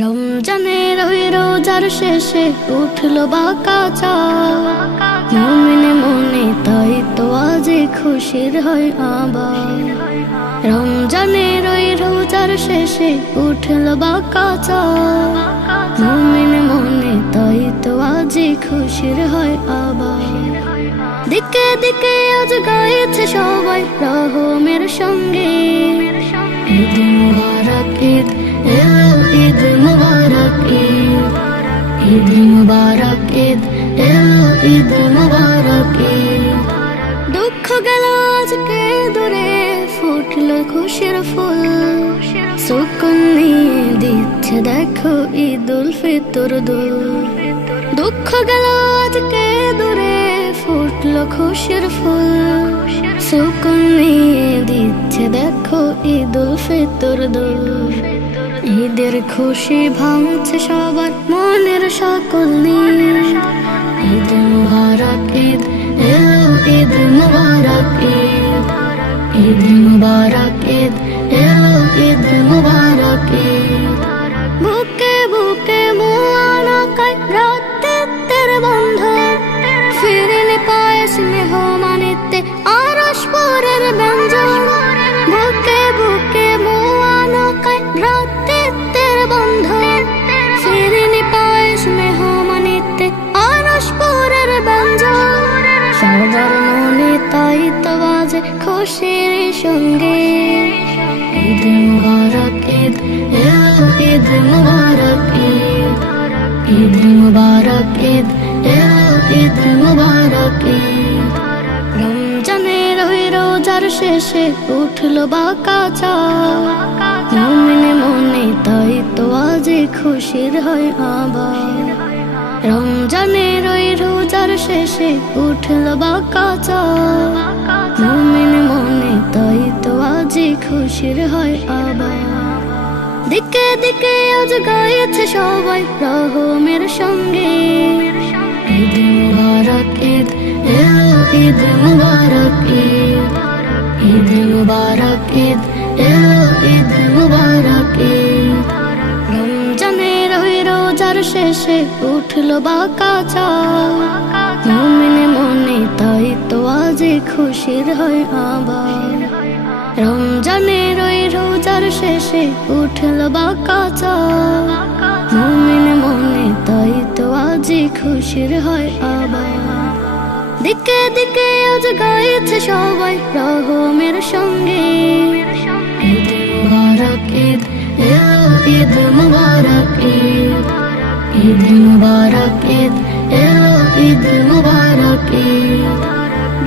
রমজানের ওই রোজার শেষে উঠলো বাঁকা চাঁদ, মুমিন মনে তাই তো আজ খুশির হয় আবার। রমজানের ওই রোজার শেষে উঠলো বাঁকা চাঁদ, মুমিন মনে তাই তো আজ খুশির হয় আবার। দিকে দিকে আজ গাইছে সবাই রহমের সঙ্গে, ঈদ মুবারক ঈদ এলো, ঈদ মুবারক ঈদ, ঈদ মুবারক ঈদ এলো, ঈদ মুবারক ঈদ। দুঃখ গেল আজকে দূরে, ফুটলো খুশির ফুল, সুকুন নিয়ে দিচ্ছে দেখো ঈদ উল ফিতর দুল। দুঃখ গেল আজকে দূরে, ফুটলো খুশির ফুল, সুকুন নিয়ে দিচ্ছে দেখো ঈদ উল ফিতর দুল। ঈদের খুশি ভাঙছে সবার মনের সকল নীদ, ঈদ মুবারক ঈদ এলো, ঈদ মুবারক ঈদ, ঈদ মুবারক ঈদ এলো, ঈদ মুবারক ঈদ। বুকে বুকে মুআনাকায় ভ্রাতৃত্বের বন্ধন, ফিরিনি পায় স্নেহ মানিতে আরশপুরের ব্যঞ্জন। বুকে বুকে মুআনাকায় ভ্রাতৃত্বের বন্ধন, ফিরিনি পায় স্নেহ মানিতে আরশপুরের ব্যঞ্জন। সবার মনে তাই তো বাজে খুশির সঙ্গে, ঈদ মুবারক ঈদ এলো, ঈদ মুবারক ঈদ, ঈদ মুবারক ঈদ এলো, ঈদ মুবারক ঈদ। রমজানের ওই রোজার শেষে উঠলো বাঁকা চাঁদ, মুমিন মনে তাই তো আজ খুশির হয় আবার। রমজানের ওই রোজার শেষে উঠলো বাঁকা চাঁদ, মুমিন মনে তাই তো আজ খুশির হয় আবার। দিকে দিকে আজ গাইছে সবাই রহমের সঙ্গে, ঈদ মুবারক ঈদ এলো, ঈদ মুবারক ঈদ, ঈদ মুবারক ঈদ এলো, ঈদ মুবারক ঈদ। রমজানের ওই রোজার শেষে উঠলো বাঁকা চাঁদ, মুমিন মনে তাই তো আজ খুশির হয় আবার। রমজানের ওই রোজার শেষে উঠলো বাঁকা চাঁদ, মুমিন মনে তাই তো আজ খুশির হয় আবার। দিকে দিকে আজ গাইছে সবাই রহমের সঙ্গে, ঈদ মুবারক ঈদ এলো, ঈদ মুবারক ঈদ, ঈদ মুবারক ঈদ এলো, ঈদ মুবারক ঈদ।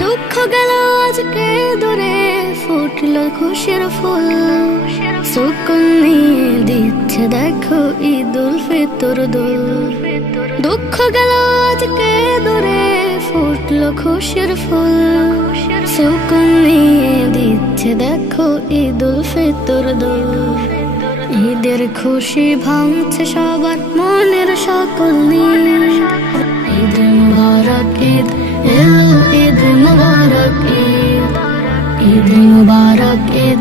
দুঃখ গেল আজকে দূরে, ফুটলো খুশির ফুল, সুকুন নিয়ে দিচ্ছে দেখো ঈদ উল ফিতর দুল। দুঃখ গেল আজকে দূরে, ফুটলো খুশির ফুল, সুকুন নিয়ে দিচ্ছে দেখো ঈদ উল ফিতর দুল। ঈদের খুশি ভাঙছে সবার মনের সকল নীদ, ঈদ মুবারক ঈদ এলো, ঈদ মুবারক ঈদ, ঈদ মুবারক ঈদ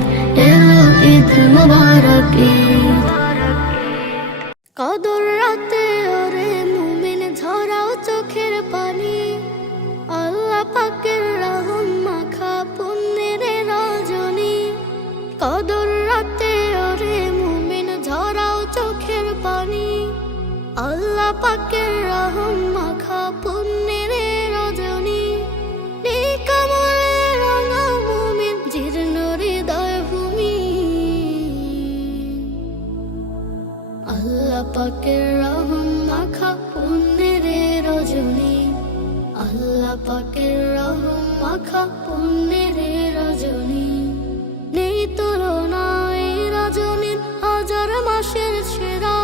এলো, ঈদ মুবারক ঈদ। কদর রাতে ওরে মুমিন ঝরাও চোখের পানি, আল্লাহ পাকের রহম মাখা পুণ্যের রজনী। কদর রাতে ওরে মুমিন ঝরাও চোখের পানি, আল্লাহ পাকের রহম মাখা পুণ্যের রজনী। নিকামলে রাঙা মুমিন জীর্ণ হৃদয় ভূমি, আল্লাহ পাকের রহম মাখা পুণ্যের রজনী, আল্লাহ পাকের রহম মাখা পুণ্যের রজনী। নেই তুলনা এই রজনীর হাজার মাসের সেরা,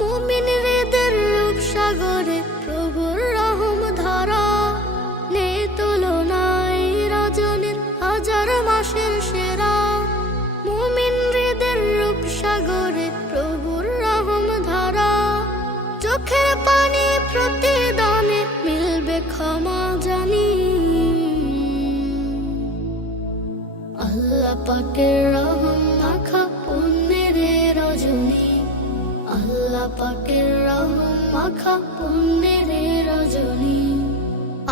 মুমিন হৃদের রূপ সাগরে প্রভুর রহম ধারা। নেই তুলনা এই রজনীর হাজার মাসের সেরা, মুমিন হৃদের রূপ সাগরে প্রভুর রহম ধারা। চোখের পানি প্রতিদানে মিলবে ক্ষমা জানি, আল্লাহ পাকের রহম মাখা পুণ্যের রজনী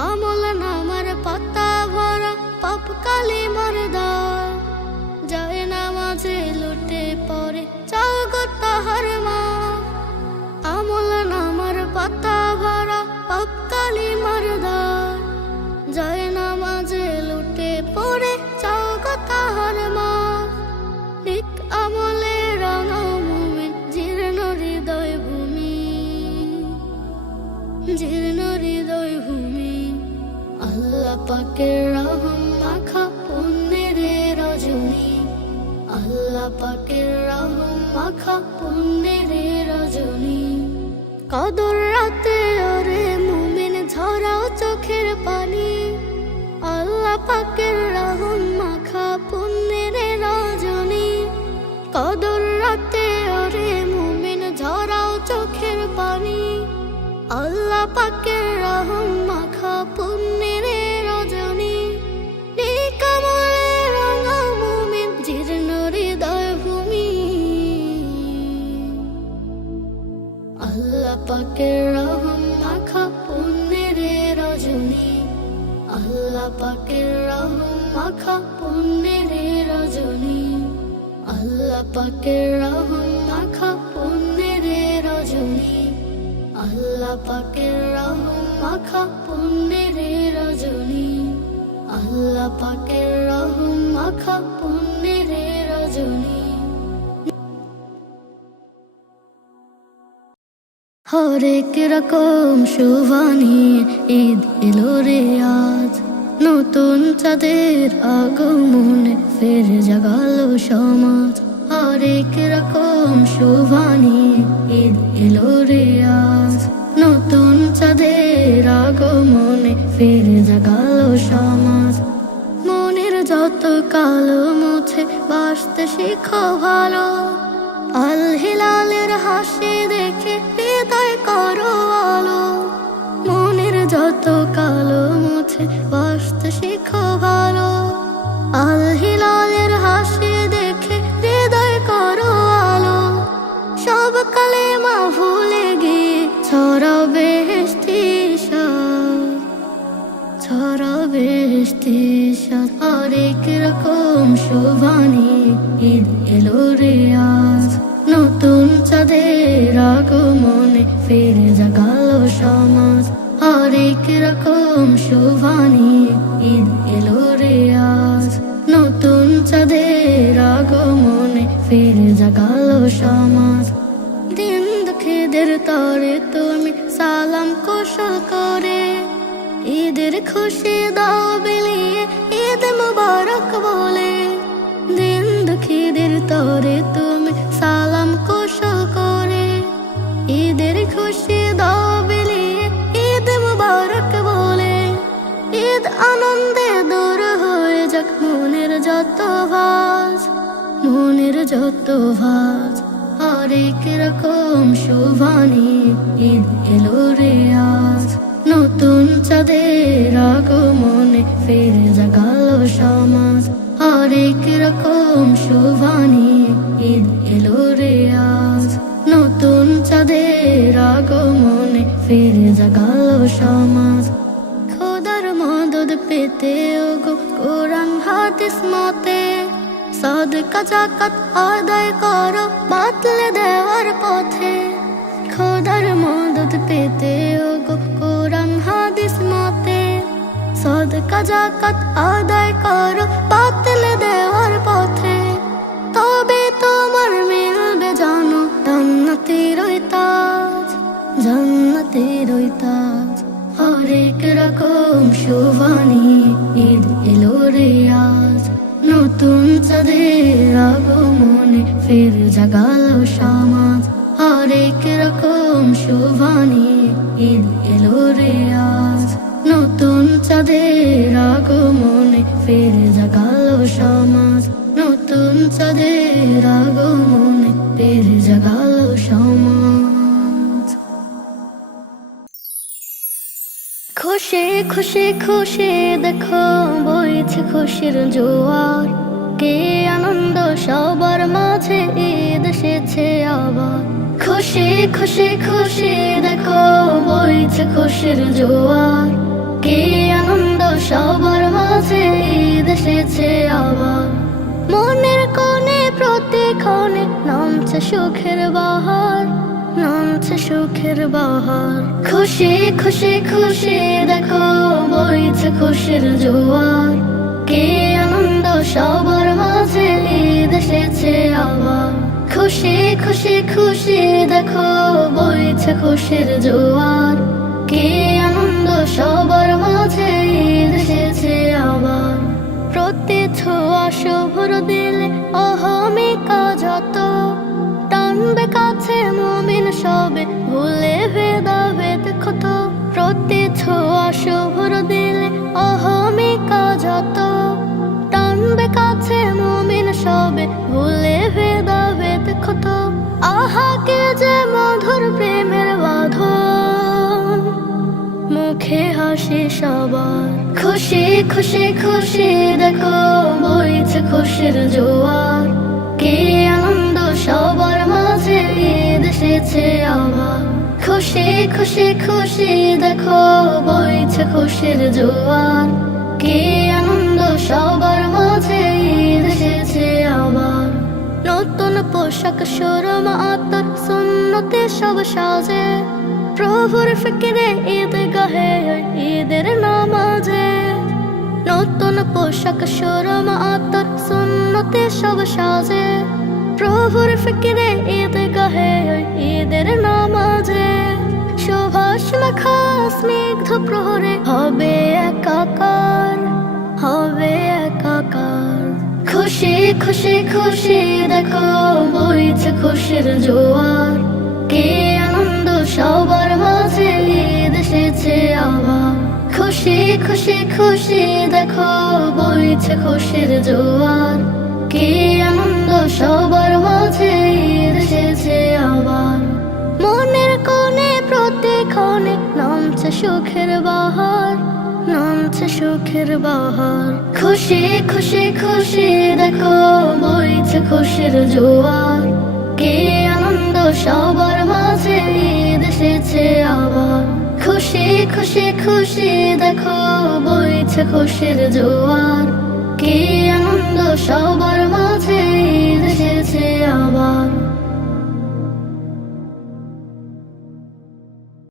আমল নামার পাতা ভরা পাপ কালিমার দাও যায় নামাজে লুটে পড়ে চাও গো তাহার মা আমল নামার পাতা ভরা পাপ কালিমার দাও যায় নামাজে লুটে পড়ে চাও গো তাহার মা ঠিক আমলে রাঙা মুমিন জীর্ণ হৃদয় ভূমি জীর্ণ হৃদয় ভূমি আল্লাহ পাকের রহম মাখা পুণ্যের রজনী আল্লাহ পাকের রহম মাখা পুণ্যের রজনী কদর রাতে ওরে মুমিন ঝরাও চোখের পানি আল্লাহ পাকের রহম মাখা পুণ্যের রজনী কদর রাতে ওরে মুমিন ঝরাও চোখের পানি আল্লাহ পাকের রহম মাখা পুণ্যের রজনী নিকামলে রাঙা মুমিন জীর্ণ হৃদয় ভূমি আল্লাহ পাকের রহম মাখা পুণ্যের রজনী আল্লাহ পাকের রহম মাখা পুণ্যের রজনী আল্লাহ পাকের রহম মাখা পুণ্যের রজনী আল্লাহ পাকের রহম মাখা পুণ্যের রজনী আল্লাহ পাকের রহম মাখা পুণ্যের রজনী হরেক রকম শুভানি ঈদ এলো রে আজ নতুন চাঁদের আগমনে ফের জাগালো সমাজ হরেক রকম শুভানি ঈদ এলো রে আজ নতুন চাঁদের আগমনে ফের জাগালো সমাজ মনের যত কালো মুছে বাসতে শিখো ভালো আল হিলালের হাসি দেখে হৃদয় করো আলো মনের যত কালো মুছে বাসতে শিখো ভালো আল হিলালের হাসি দেখে হৃদয় করো আলো সব কালেমা ভুলে গিয়ে ছড়াবে ছড়াবে হরেক রকম শুভানি ঈদ এলো রে আজ নতুন চাঁদের আগমনে ফের জাগালো সমাজ হরেক রকম শুভানি ঈদ এলো রে আজ নতুন চাঁদের আগমনে ফের জাগালো সমাজ দিন দুঃখীদের তরে তুমি সালাম কুশল করে ঈদের খুশি দাও বিলিয়ে ঈদ মুবারক বলে দিন দুঃখীদের তরে তুমি সালাম কুশল করে ঈদের খুশি দাও বিলিয়ে ঈদ মুবারক বলে ঈদ আনন্দে দূর হয়ে যাক মনের যত ভাজ হরেক রকম শুভানি ঈদ এলো রে আজ নতুন চাঁদের আগমনে ফের জাগালো সমাজ হরেক রকম শুভানি ঈদ এলো রে আজ নতুন চাঁদের আগমনে ফের জাগালো সমাজ খোদার মদদ পেতে ওগো কোরআন হাদিস মতে সাদকা যাকাত আদায় করো বাতলে দেওয়ার পথে খোদার মদদ পেতে ওগো কোরআন হাদিস মতে সাদকা যাকাত আদায় করো বাতলে দেওয়ার পথে তবে তোমার মিলবে জানো জান্নাতের তাজ হরেক রকম শুভানি ঈদ এলো রে আজ নতুন চাঁদের আগমনে ফের জাগালো সমাজ হরেক রকম শুভানি ঈদ এলো রে আজ নতুন চাঁদের আগমনে ফের জাগালো সমাজ নতুন চাঁদের আগমনে ফের জাগালো সমাজ খুশি খুশি খুশি দেখো বইছে খুশির জোয়ার কে আনন্দ সবার মাঝে ঈদ এসেছে আবার খুশি খুশি খুশি দেখো বইছে খুশির জোয়ার, কি আনন্দ সবার মাঝে ঈদ এসেছে আবার। মনের কোণে প্রতিক্ষণে নামছে সুখের বাহার, নামছে সুখের বাহার। খুশি খুশি খুশি দেখো বইছে খুশির জোয়ার, কি আনন্দ সবার মাঝে ঈদ এসেছে আবার। খুশি খুশি খুশি দেখো বইছে খুশির জোয়ার, কি আনন্দ সবার মাঝে ঈদ এসেছে আবার। প্রতি ছোঁয়া শুভ্র দিলে অহমিকা যত, টানবে কাছে মুমিন সবে ভুলে ভেদাভেদ ক্ষত। প্রতি ছোঁয়া শুভ্র দিলে অহমিকা যত, টানবে কাছে মুমিন সবে ভুলে ভেদাভেদ ক্ষত। আহা কে যে মধুর প্রেমের বাঁধন, মুখে হাসি সবার। খুশি খুশি খুশি দেখো বইছে খুশির জোয়ার, কি আনন্দ সবার মাঝে ঈদ এসেছে আবার। খুশি খুশি খুশি দেখো বইছে খুশির জোয়ার, কি আনন্দ সবার মাঝে ঈদ এসেছে আবার। নতুন পোশাক শোরুম আতর সুন্নতে সব সাজে, প্রভুর ফিকিরে ঈদ গাহে ঈদের নামাজে। নতুন পোশাক শোরুম আতর সুন্নতে সব সাজে, প্রভুর ফিকিরে ঈদ গাহে ঈদের নামাজে। সুভাষ মাখা স্নিগ্ধ প্রহরে হবে একাকার, হবে একাকার। খুশি খুশি খুশি দেখো বইছে খুশির জোয়ার, কি আনন্দ সবার মাঝে ঈদ এসেছে আবার। খুশি খুশি খুশি দেখো বইছে খুশির জোয়ার, কি আনন্দ সবার মাঝে ঈদ এসেছে আবার। মনের কোণে প্রতিক্ষণে নামছে সুখের বাহার, নামছে সুখের বাহার। খুশি খুশি খুশি দেখো বইছে খুশির জোয়ার, কি আনন্দ সবার মাঝে ঈদ এসেছে আবার। খুশি খুশি খুশি দেখো বইছে খুশির জোয়ার, কি আনন্দ সবার মাঝে